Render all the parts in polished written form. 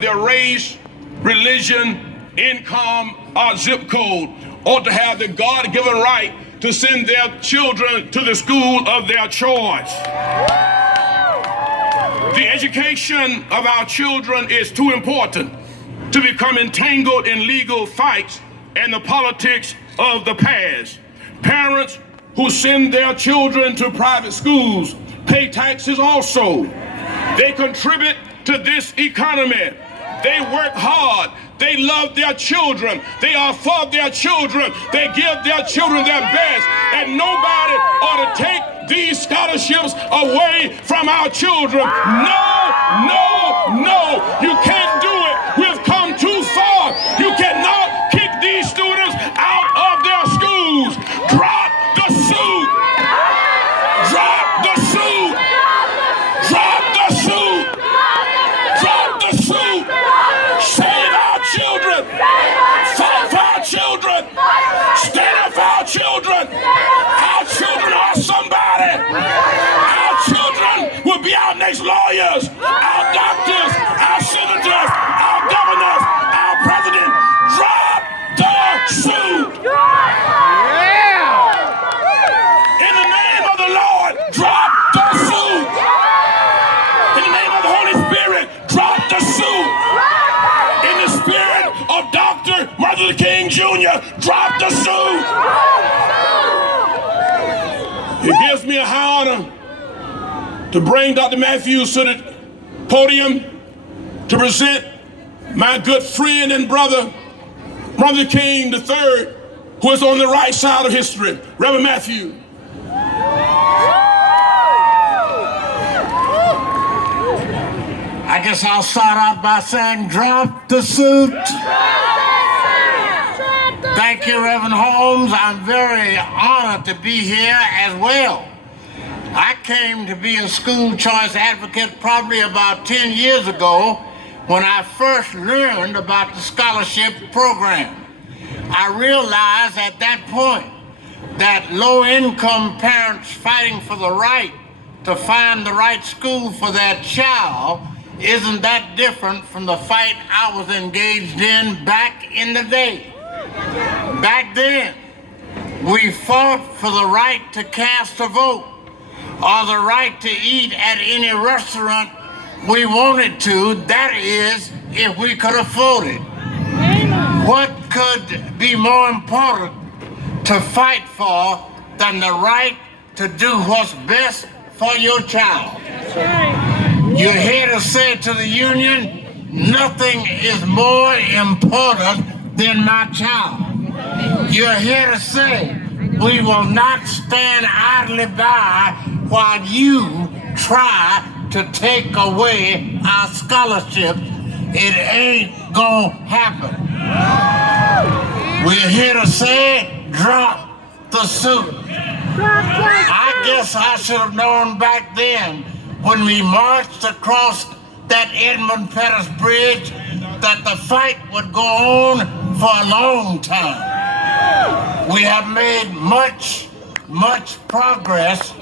their race, religion, income, or zip code, ought to have the God-given right to send their children to the school of their choice. The education of our children is too important to become entangled in legal fights and the politics of the past. Parents who send their children to private schools pay taxes also. They contribute to this economy. They work hard. They love their children. They are for their children. They give their children their best. And nobody ought to take these scholarships away from our children. No, no, no. You can't do it. We've come too far. You cannot kick these students out of their schools. Drop the suit. Drop the suit. Drop the suit. Drop the suit. Save our children. Fight for our children. Stand up for our children. Our children are somebody. Our children will be our next lawyers, our doctors, our senators, our governors, our president. Drop the suit. In the name of the Lord, drop the suit. In the name of the Holy Spirit, drop the suit. In the spirit of Dr. Martin Luther King Jr., drop the suit. It gives me a high honor to bring Dr. Matthews to the podium to present my good friend and brother, Martin Luther King III, who is on the right side of history, Reverend Matthews. I guess I'll start out by saying, drop the suit. Thank you, Reverend Holmes. I'm very honored to be here as well. I came to be a school choice advocate probably about 10 years ago when I first learned about the scholarship program. I realized at that point that low-income parents fighting for the right to find the right school for their child isn't that different from the fight I was engaged in back in the day. Back then, we fought for the right to cast a vote or the right to eat at any restaurant we wanted to, that is, if we could afford it. What could be more important to fight for than the right to do what's best for your child? You're here to say to the union, nothing is more important than my child. You're here to say, we will not stand idly by while you try to take away our scholarships. It ain't gonna happen. We're here to say, drop the suit. I guess I should have known back then when we marched across that Edmund Pettus Bridge that the fight would go on for a long time. We have made much progress,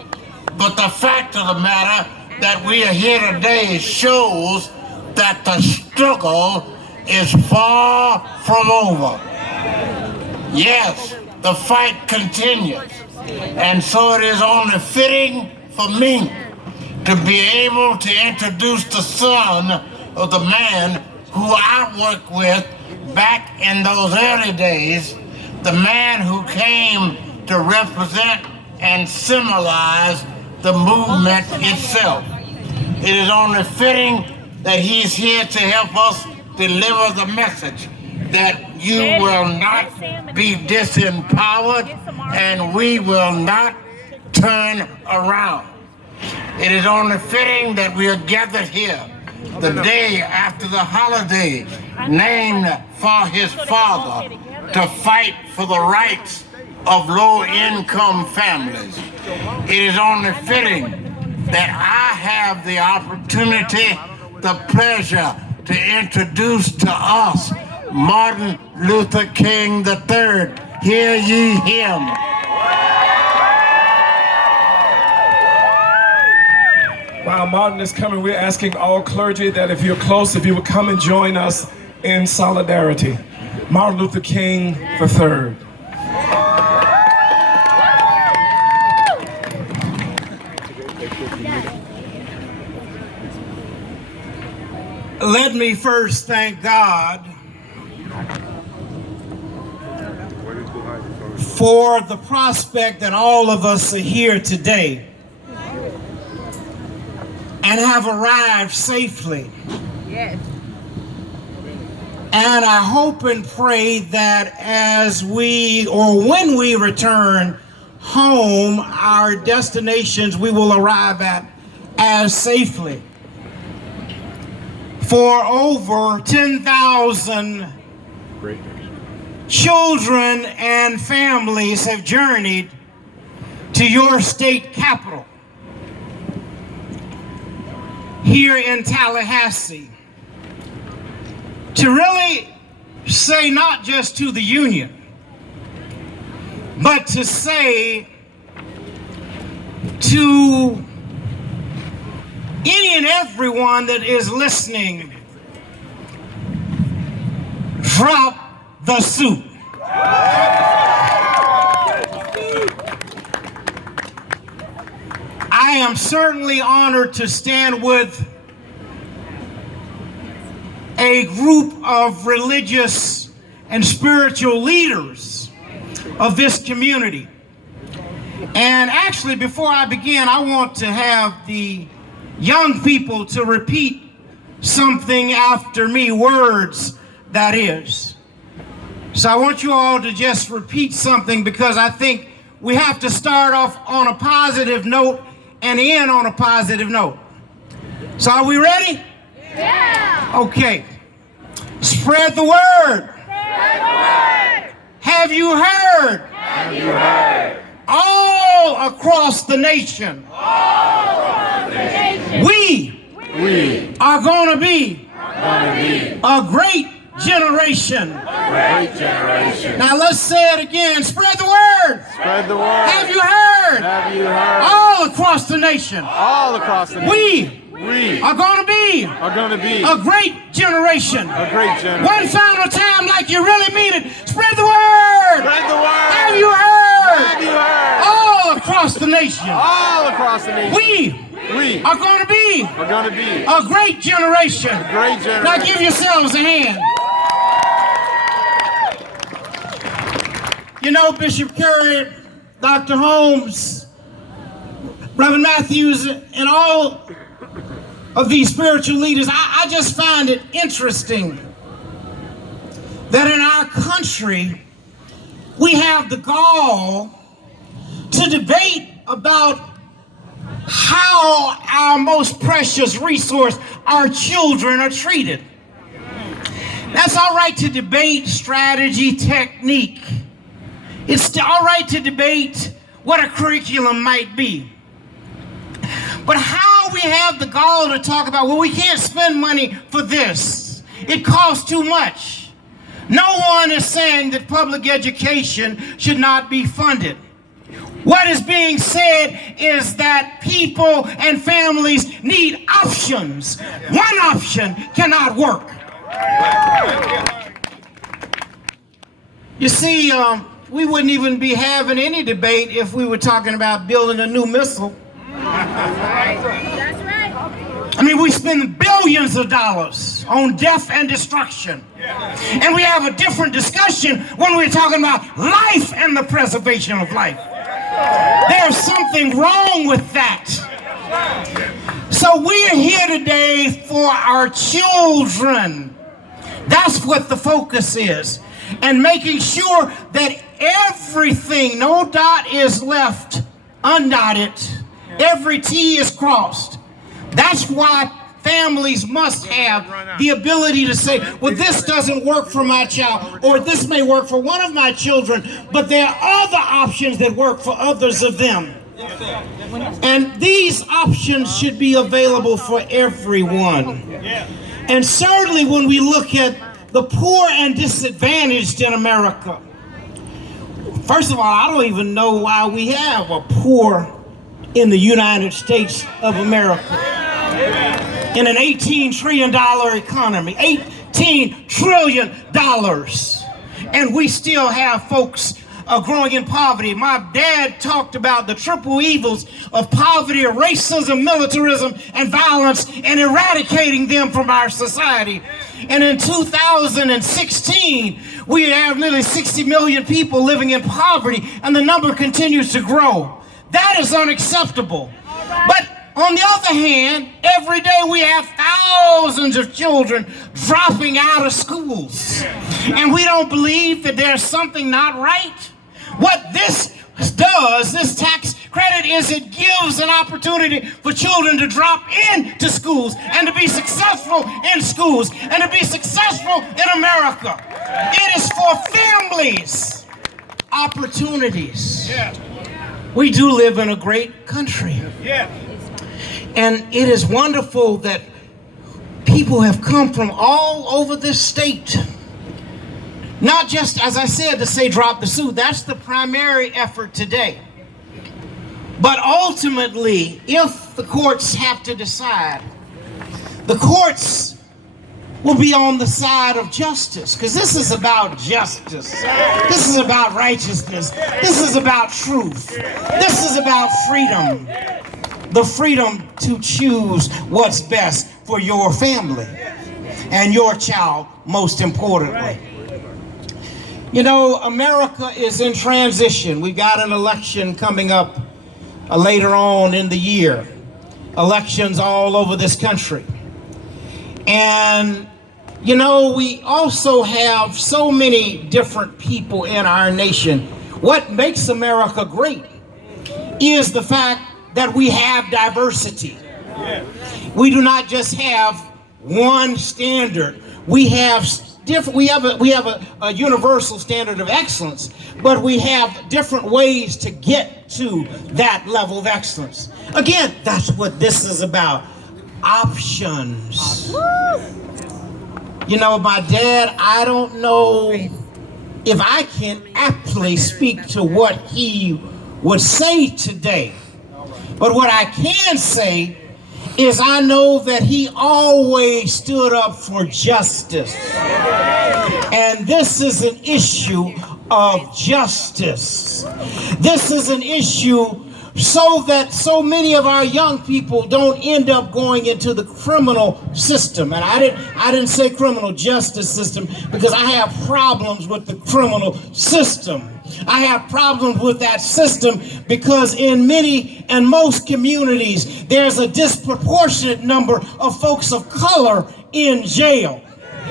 but the fact of the matter that we are here today shows that the struggle is far from over. Yes, the fight continues, and so it is only fitting for me to be able to introduce the son of the man who I worked with back in those early days, the man who came to represent and symbolize the movement itself. It is only fitting that he's here to help us deliver the message that you will not be disempowered and we will not turn around. It is only fitting that we are gathered here the day after the holiday named for his father to fight for the rights of low-income families. It is only fitting that I have the opportunity, the pleasure to introduce to us Martin Luther King III. Hear ye him. While Martin is coming, we're asking all clergy that if you're close, if you would come and join us in solidarity. Martin Luther King III. Let me first thank God for the prospect that all of us are here today and have arrived safely. Yes. And I hope and pray that as when we return home, our destinations we will arrive at as safely. For over 10,000 children and families have journeyed to your state capital here in Tallahassee to really say not just to the Union, but to say to any and everyone that is listening, drop the suit. I am certainly honored to stand with a group of religious and spiritual leaders of this community. And actually, before I begin, I want to have the young people to repeat something after me, words that is. So I want you all to just repeat something, because I think we have to start off on a positive note and end on a positive note. So are we ready? Yeah. Okay. Spread the word. Spread the word. Have you heard? Have you heard? All across the nation. All across the nation. We are going to be a great generation. Great generation. Now let's say it again. Spread the word. Spread the word. Have you heard? Have you heard? All across the nation. All across the nation. We are going to be a great generation. A great generation. One final time, like you really mean it. Spread the word. Spread the word. Have you heard? Have you heard? All across the nation. All across the nation. We are going to be a great generation. A great generation. Now give yourselves a hand. You know, Bishop Curry, Dr. Holmes, Reverend Matthews, and all of these spiritual leaders, I just find it interesting that in our country, we have the gall to debate about how our most precious resource, our children, are treated. That's all right to debate strategy, technique. It's all right to debate what a curriculum might be. But how we have the gall to talk about, well, we can't spend money for this. It costs too much. No one is saying that public education should not be funded. What is being said is that people and families need options. One option cannot work. You see, we wouldn't even be having any debate if we were talking about building a new missile. That's right. I mean, we spend billions of dollars on death and destruction. And we have a different discussion when we're talking about life and the preservation of life. There's something wrong with that. So we're here today for our children. That's what the focus is. And making sure that everything, no dot is left undotted. Every T is crossed. That's why families must have the ability to say, well, this doesn't work for my child, or this may work for one of my children, but there are other options that work for others of them. And these options should be available for everyone. And certainly when we look at the poor and disadvantaged in America, first of all, I don't even know why we have a poor in the United States of America. in an $18 trillion economy. $18 trillion. And we still have folks growing in poverty. My dad talked about the triple evils of poverty, racism, militarism, and violence, and eradicating them from our society. And in 2016, we have nearly 60 million people living in poverty, and the number continues to grow. That is unacceptable. But on the other hand, every day we have thousands of children dropping out of schools. And we don't believe that there's something not right. What this does, this tax credit, is it gives an opportunity for children to drop into schools and to be successful in schools and to be successful in America. It is for families, opportunities. We do live in a great country. And it is wonderful that people have come from all over this state. Not just, as I said, to say drop the suit. That's the primary effort today. But ultimately, if the courts have to decide, the courts will be on the side of justice, because this is about justice. This is about righteousness. This is about truth. This is about freedom. The freedom to choose what's best for your family and your child, most importantly. You know, America is in transition. We got an election coming up later on in the year. Elections all over this country. And, you know, we also have so many different people in our nation. What makes America great is the fact that we have diversity. We do not just have one standard. We have a universal standard of excellence, but we have different ways to get to that level of excellence. Again, that's what this is about. Options. You know, my dad, I don't know if I can aptly speak to what he would say today. But what I can say is I know that he always stood up for justice. And this is an issue of justice. This is an issue so that so many of our young people don't end up going into the criminal system. And I didn't say criminal justice system because I have problems with the criminal system. I have problems with that system because in many and most communities, there's a disproportionate number of folks of color in jail.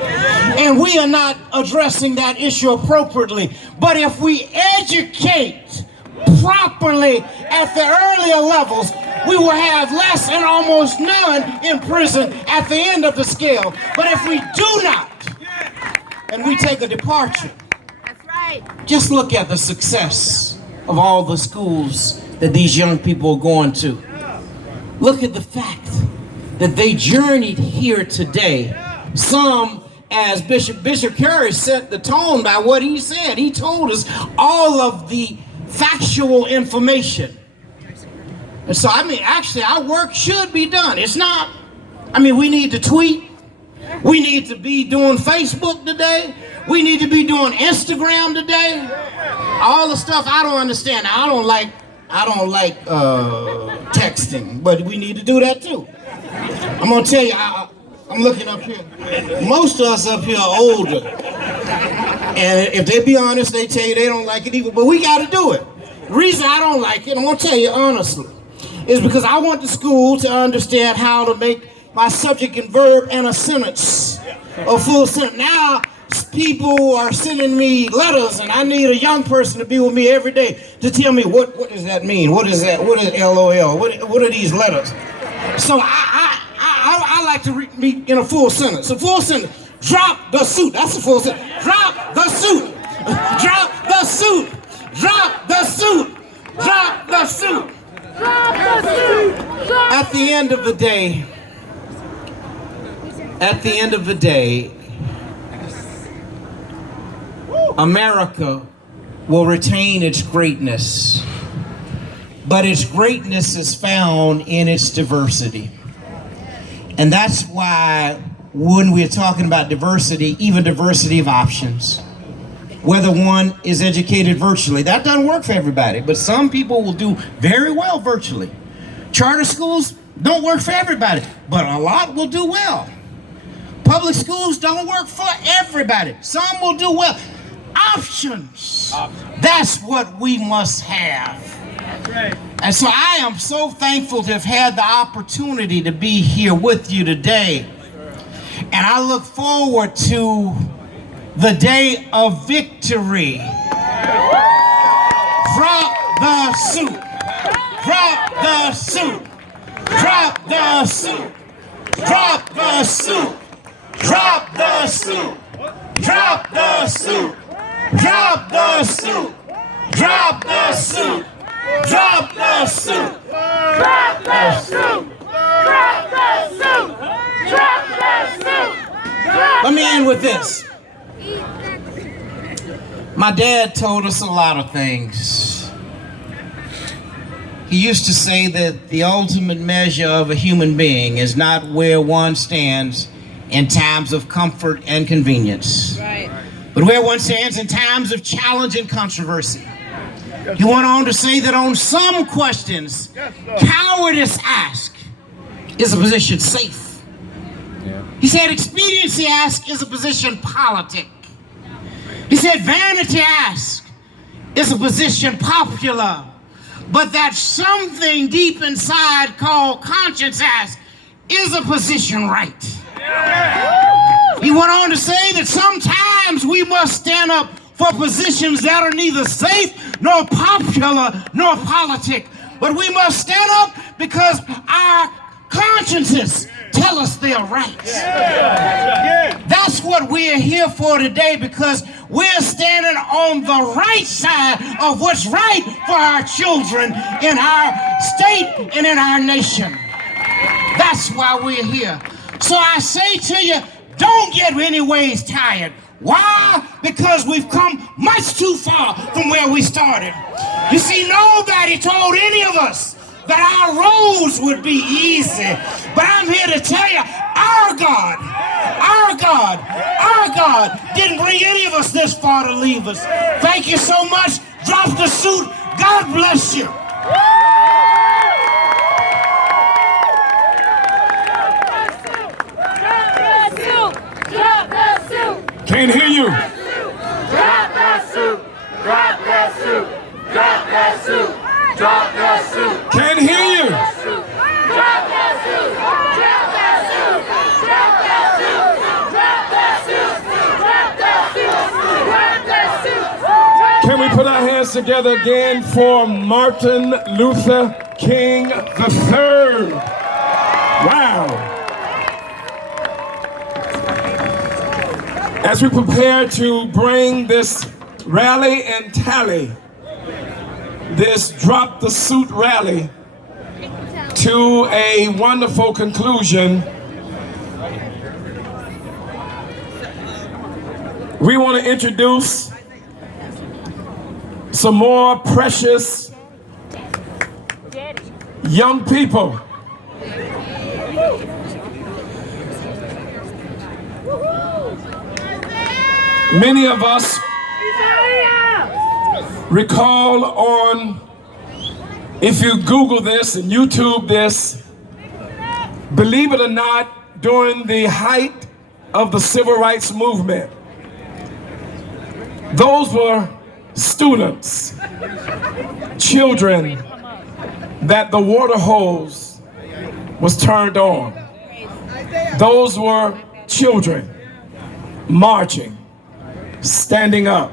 And we are not addressing that issue appropriately. But if we educate properly at the earlier levels, we will have less and almost none in prison at the end of the scale. But if we do not, and we take a departure, just look at the success of all the schools that these young people are going to. Look at the fact that they journeyed here today. Some, as Bishop Curry set the tone by what he said. He told us all of the factual information. And so, I mean, actually, our work should be done. It's not. I mean, we need to tweet. We need to be doing Facebook today. We need to be doing Instagram today. All the stuff I don't understand. I don't like texting, but we need to do that too. I'm gonna tell you, I'm looking up here. Most of us up here are older. And if they be honest, they tell you they don't like it either, but we gotta do it. The reason I don't like it, I'm gonna tell you honestly, is because I want the school to understand how to make my subject and verb and a sentence, a full sentence. Now, people are sending me letters, and I need a young person to be with me every day to tell me what does that mean? What is that? What is LOL? What are these letters? So I like to read in a full sentence. A full sentence. Drop the suit. That's a full sentence. Drop the suit. Drop the suit. Drop the suit. Drop the suit. Drop the suit. At the end of the day, America will retain its greatness, but its greatness is found in its diversity. And that's why when we're talking about diversity, even diversity of options, whether one is educated virtually, that doesn't work for everybody, but some people will do very well virtually. Charter schools don't work for everybody, but a lot will do well. Public schools don't work for everybody. Some will do well. Options. That's what we must have. And so I am so thankful to have had the opportunity to be here with you today. And I look forward to the day of victory. Drop the suit. Drop the suit. Drop the suit. Drop the suit. Drop the suit. Drop the suit. Drop the suit. Drop the suit. Drop the suit. Drop the suit. Drop the suit. Drop the suit. Let me end with this. My dad told us a lot of things. He used to say that the ultimate measure of a human being is not where one stands in times of comfort and convenience, but where one stands in times of challenge and controversy. He went on to say that on some questions, cowardice asked is a position safe. He said expediency asked is a position politic. He said vanity asked is a position popular. But that something deep inside called conscience asked is a position right. He went on to say that sometimes we must stand up for positions that are neither safe nor popular nor politic, but we must stand up because our consciences tell us they are right. That's what we're here for today, because we're standing on the right side of what's right for our children in our state and in our nation. That's why we're here. So I say to you, don't get any ways tired. Why? Because we've come much too far from where we started. You see, nobody told any of us that our roads would be easy. But I'm here to tell you, our God didn't bring any of us this far to leave us. Thank you so much. Drop the suit. God bless you. Can't hear you. Drop that suit. Drop that suit. Drop that suit. Drop that suit. Can't hear you. Drop that suit. Drop that suit. Drop that suit. Drop that suit. Drop that suit. Drop that suit. Can we put our hands together again for Martin Luther King III? Wow. As we prepare to bring this rally and tally, this Drop the Suit rally, to a wonderful conclusion, we want to introduce some more precious young people. Many of us recall on, if you Google this and YouTube this, believe it or not, during the height of the civil rights movement, those were students, children, that the water hose was turned on. Those were children marching, standing up.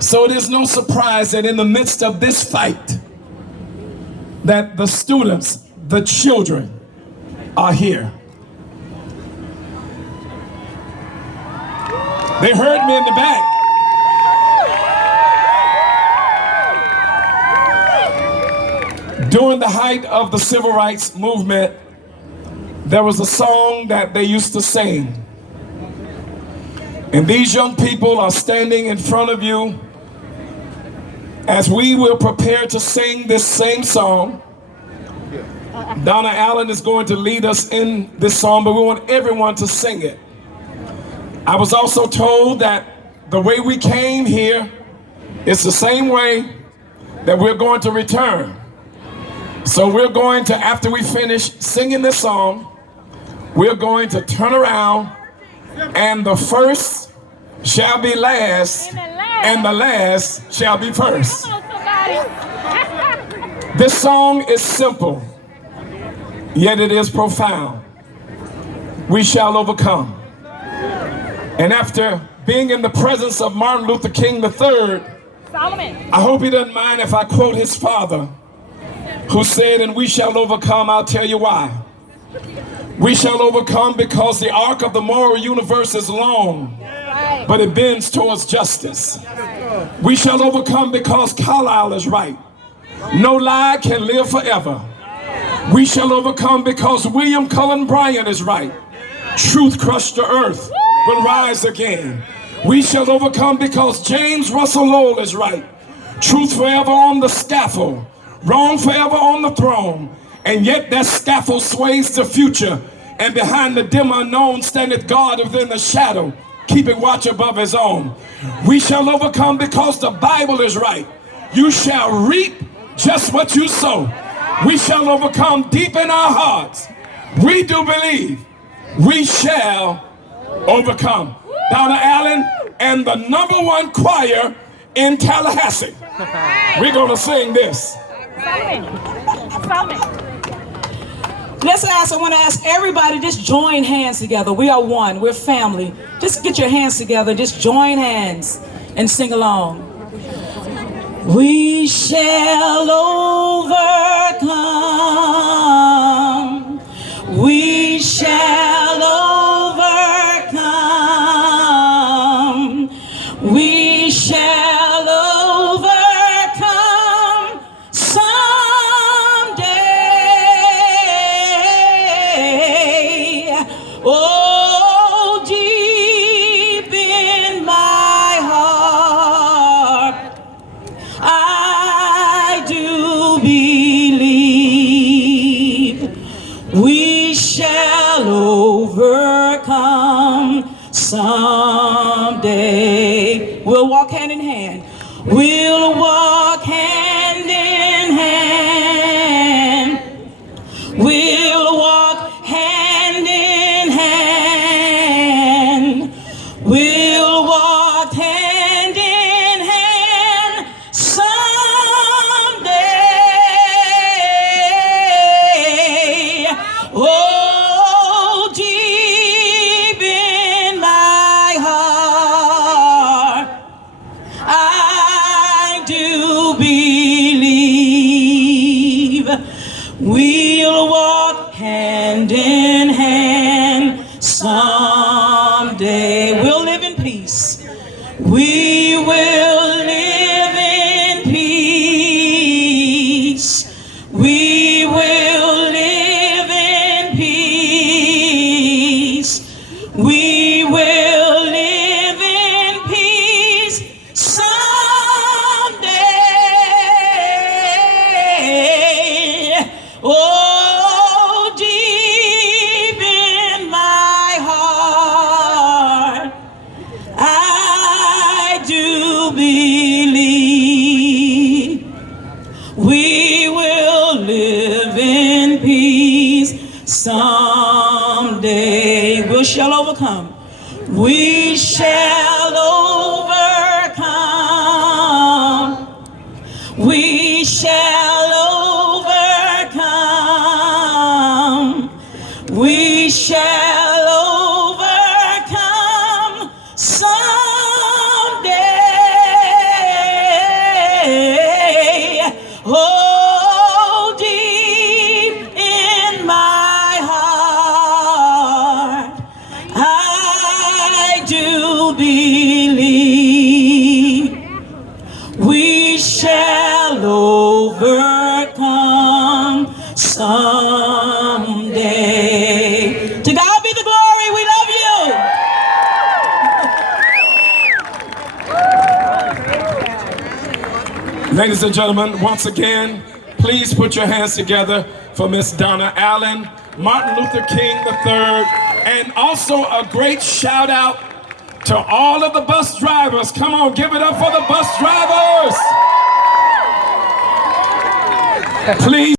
So it is no surprise that in the midst of this fight, that the students, the children, are here. They heard me in the back. During the height of the civil rights movement, there was a song that they used to sing. And these young people are standing in front of you as we will prepare to sing this same song. Donna Allen is going to lead us in this song, but we want everyone to sing it. I was also told that the way we came here is the same way that we're going to return. So we're going to, after we finish singing this song, we're going to turn around, and the first shall be last, and the last shall be first. This song is simple, yet it is profound. We shall overcome. And after being in the presence of Martin Luther King III, I hope he doesn't mind if I quote his father, who said, "And we shall overcome, I'll tell you why. We shall overcome because the arc of the moral universe is long, but it bends towards justice. We shall overcome because Carlyle is right. No lie can live forever. We shall overcome because William Cullen Bryant is right. Truth crushed to earth will rise again. We shall overcome because James Russell Lowell is right. Truth forever on the scaffold, wrong forever on the throne. And yet that scaffold sways the future, and behind the dim unknown standeth God within the shadow, keeping watch above his own. We shall overcome because the Bible is right. You shall reap just what you sow. We shall overcome deep in our hearts. We do believe we shall overcome." Donna Allen and the #1 choir in Tallahassee. We're going to sing this. I want to ask everybody, just join hands together. We are one. We're family. Just get your hands together. Just join hands and sing along. We shall overcome. We shall overcome. We shall overcome someday. Oh, deep in my heart, I do believe we shall overcome someday. We'll walk hand in hand. We'll walk hand in hand. We'll walk hand in hand. We'll walk hand in hand someday. Oh, deep in my heart, I do believe we'll walk hand in hand someday. We'll live in peace. We will live in peace. We will live in peace. We will live in peace someday. Oh, deep in my heart, I do believe we will live in peace someday. We shall overcome. We shall overcome. We shall overcome. We shall overcome someday. Oh, deep in my heart, I do believe we shall overcome someday. To God be the glory. We love you. Ladies and gentlemen, once again, please put your hands together for Miss Donna Allen, Martin Luther King III, and also a great shout out to all of the bus drivers. Come on, give it up for the bus drivers. Please.